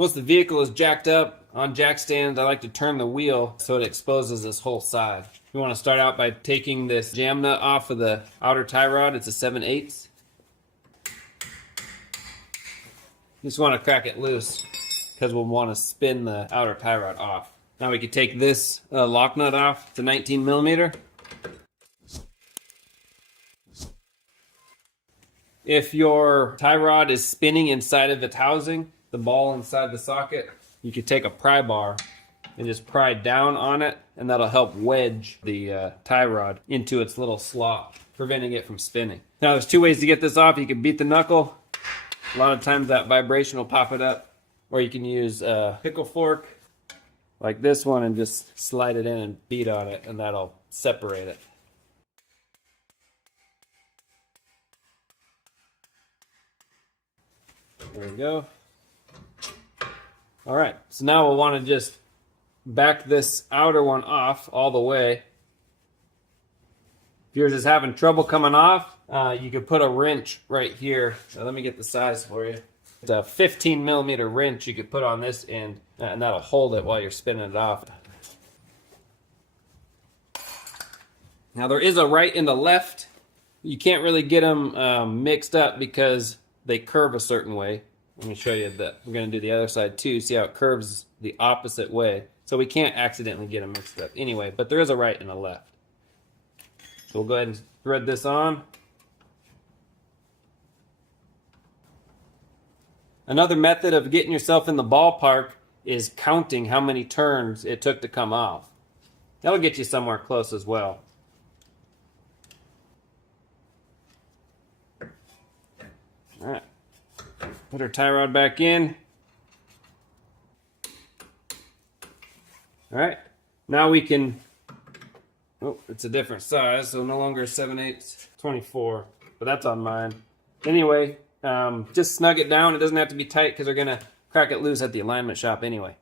So once the vehicle is jacked up on jack stands, I like to turn the wheel so it exposes this whole side. You want to start out by taking this jam nut off of the outer tie rod. It's a 7/8. You just want to crack it loose because we'll want to spin the outer tie rod off. Now we can take this lock nut off. It's a 19 millimeter. If your tie rod is spinning inside of its housing, the ball inside the socket, you could take a pry bar and just pry down on it, and that'll help wedge the tie rod into its little slot, preventing it from spinning. Now there's two ways to get this off. You can beat the knuckle. A lot of times that vibration will pop it up. Or you can use a pickle fork like this one and just slide it in and beat on it, and that'll separate it. There we go. All right, so now we'll want to just back this outer one off all the way. If yours is having trouble coming off, you could put a wrench right here. Now, let me get the size for you. It's a 15 millimeter wrench you could put on this end, and that'll hold it while you're spinning it off. Now there is a right and a left. You can't really get them mixed up because they curve a certain way. Let me show you that. We're going to do the other side too. See how it curves the opposite way. So we can't accidentally get them mixed up. Anyway, but there is a right and a left. So we'll go ahead and thread this on. Another method of getting yourself in the ballpark is counting how many turns it took to come off. That'll get you somewhere close as well. All right. Put our tie rod back in. All right. Now we can, oh, it's a different size, so no longer 7/8, 24, but that's on mine. Anyway, just snug it down. It doesn't have to be tight because we're going to crack it loose at the alignment shop anyway.